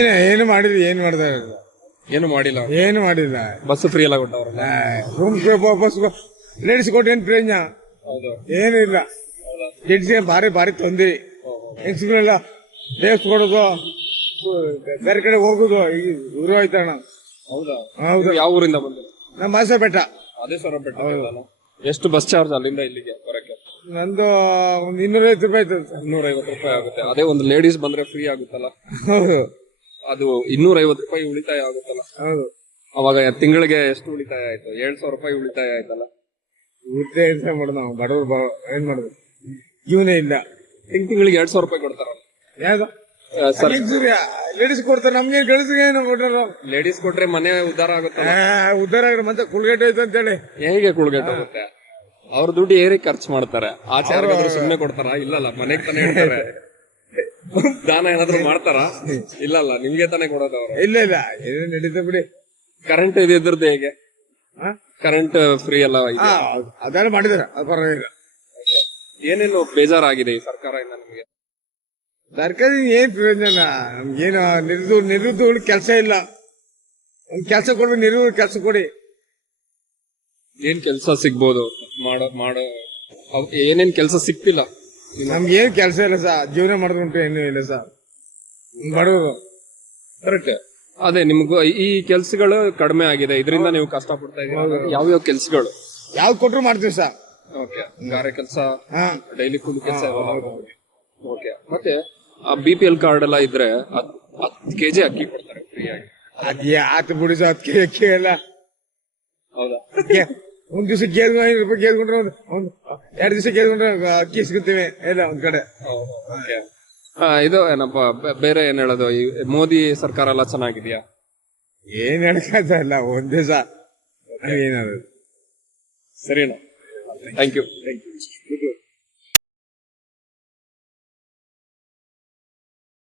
ಏನು ಮಾಡಿದ್ವಿ, ಏನ್ ಮಾಡ್ತಾ ಏನು ಮಾಡಿಲ್ಲ. ಏನು ಮಾಡಿಲ್ಲ. ಬಸ್ ಫ್ರೀ ಎಲ್ಲ ಕೊಟ್ಟವ್ರಲ್ಲ. ರೂಮ್ ಬಸ್ ಲೇಡೀಸ್ ಕೊಟ್ಟು ಏನ್ ಪ್ರಯೋಜನ? ಹೌದು. ಏನು ಇಲ್ಲ. ಜೆಂಟ್ಸ್ಗೆ ಭಾರಿ ಭಾರಿ ತೊಂದ್ರೆ. ಹೆಂಗ್ಸ್ಗಳೆಲ್ಲ ದೇವಸ್ ಕೊಡೋದು, ಬೇರೆ ಕಡೆ ಹೋಗುದು ಇರು ಆಯ್ತಣ್ಣ. ಹೌದಾ? ಹೌದು. ಯಾವ ಊರಿಂದ ಬಂದಿಲ್ಲ? ನಮ್ಮ ಮಾಸ ಬೆಟ್ಟ. ಅದೇ ಸರ ಬೆಟ್ಟ. ಎಷ್ಟು ಬಸ್ ಚಾರ್ಜ್ ಅಲ್ಲಿಂದ ಇಲ್ಲಿಗೆ ಬರಕ್ಕೆ? ನಂದು ಒಂದು 250 ರೂಪಾಯಿ ಆಯ್ತದೆ. 250 ರೂಪಾಯಿ ಆಗುತ್ತೆ. ಅದೇ ಒಂದು ಲೇಡೀಸ್ ಬಂದ್ರೆ ಫ್ರೀ ಆಗುತ್ತಲ್ಲ, ಹೌದು ಅದು 250 ರೂಪಾಯಿ ಉಳಿತಾಯ ಆಗುತ್ತಲ್ಲ. ಹೌದು. ಅವಾಗ ತಿಂಗಳಿಗೆ ಎಷ್ಟು ಉಳಿತಾಯ ಆಯ್ತು? 7,000 ರೂಪಾಯಿ ಉಳಿತಾಯ ಆಯ್ತಲ್ಲ. ಊಟ ಎಂತ ಮಾಡೋದು ನಾವು ಬಡವರು, ಏನ್ ಮಾಡುದು, ಜೀವನ ಇಲ್ಲ. ತಿಂಗಳಿಗೆ 2,000 ರೂಪಾಯಿ ಕೊಡ್ತಾರಲ್ಲ. ಯಾವ್ದು ಸರ್, ಲೇಡೀಸ್ ಕೊಡ್ತಾರೆ, ನಮ್ಗೆ ಗಳಿಸಿಗೆ ಏನು ಕೊಟ್ಟಾರ? ಲೇಡೀಸ್ ಕೊಟ್ರೆ ಮನೆ ಉದ್ಧಾರ ಆಗುತ್ತಲ್ಲ. ಉದ್ದಾರ ಆಗಿದೆ, ಮತ್ತೆ ಕುಳ್ಗೇಟ್ ಹೋಯ್ತು ಅಂತ ಹೇಳಿ. ಹೇಗೆ ಕುಳ್ಗೆಟ್ ಹೋಗುತ್ತೆ? ಅವ್ರ ದುಡ್ಡು ಏರಿ ಖರ್ಚು ಮಾಡ್ತಾರೆ. ಆಚಾರ ಸುಮ್ನೆ ಕೊಡ್ತಾರ? ಇಲ್ಲಲ್ಲ, ಮನೆಗ್ ತಾನೇ ಇಡ್ತಾರೆ. ದಾನ ಏನಾದ್ರು ಮಾಡ್ತಾರ? ಇಲ್ಲಲ್ಲ, ನಿಮ್ಗೆ ತಾನೇ ಕೊಡೋದು ಅವರು. ಇಲ್ಲ ಇಲ್ಲ, ಏನು ನಡೀತಾ ಬಿಡಿ. ಕರೆಂಟ್ ಇದ್ರದ್ದು ಹೇಗೆ? ಕರೆಂಟ್ ಫ್ರೀ ಎಲ್ಲ ಇದೆ. ಅದೆಲ್ಲ ಮಾಡಿದಾರೆ, ಅದು ಪರವಾಗಿಲ್ಲ. ಏನೇನು ಬೇಜಾರಾಗಿದೆ ಈ ಸರ್ಕಾರದಿಂದ ನಿಮಗೆ? ಸರ್ಕಾರಿ ಏನ್ ಪ್ರಯೋಜನ? ನಮ್ಗೇನು ನಿರುದ್ಯೋಗ ಕೆಲಸ ಇಲ್ಲ. ಒಂದ್ ಕೆಲಸ ಕೊಡ್ಬೇಕು, ನಿರುದ್ಯೋಗ ಕೆಲಸ ಕೊಡಿ. ಏನ್ ಕೆಲಸ ಸಿಗ್ಬೋದು? ಮಾಡೋ ಏನೇನ್ ಕೆಲಸ ಸಿಕ್ತಿಲ್ಲ ನಮ್ಗೆ ಏನ್ ಕೆಲಸ ಇಲ್ಲ ಸರ್, ಜೀವನ ಮಾಡಿದ್ರುಂಟು ಏನು ಇಲ್ಲ ಸರ್, ಬಡವರು. ಕರೆಕ್ಟ್. ಅದೇ ನಿಮ್ಗೂ ಈ ಕೆಲ್ಸಗಳು ಕಡಿಮೆ ಆಗಿದೆ, ಇದರಿಂದ ನೀವು ಕಷ್ಟ ಪಡ್ತಾ ಇದ್ದೀರಾ. ಯಾವ್ಯಾವ ಕೆಲ್ಸಗಳು? ಯಾವ್ದು ಕೊಟ್ರು ಮಾಡ್ತೀವಿ ಸರ್. ಓಕೆ. ಗಾರೆ ಕೆಲಸ, ಹಾ, ಡೈಲಿ ಕೂಲಿ ಕೆಲಸ. ಓಕೆ. ಮತ್ತೆ BPL ಕಾರ್ಡ್ ಎಲ್ಲ ಇದ್ರೆ 10 kg ಅಕ್ಕಿ ಕೊಡ್ತಾರೆ ಫ್ರೀ ಆಗಿ. ಅದೇ ಆತ ಬಿಡಿ ಸರ್, 10 ಕೆಜಿ ಎಲ್ಲ. ಹೌದಾ? ಒಂದ್ ದಿವಸ 5 ರೂಪಾಯಿ ಕೇಳ್ಕೊಂಡ್ರೆ, ಒಂದು 2 ದಿವಸ ಕೇಳ್ಕೊಂಡ್ರೆ ಅಕ್ಕಿ ಸಿಗುತ್ತೇವೆ ಎಲ್ಲ ಒಂದ್ ಕಡೆ. ಇದು ಏನಪ್ಪ, ಬೇರೆ ಏನ್ ಹೇಳೋದು? ಈ ಮೋದಿ ಸರ್ಕಾರ ಎಲ್ಲ ಚೆನ್ನಾಗಿದ್ಯಾ? ಏನ್ ಹೇಳ್ಕತ್ತ ಇಲ್ಲ, ಒಂದೇ ಸರ್ ಏನಾದ್ರು. ಸರಿನಾ? Thank you.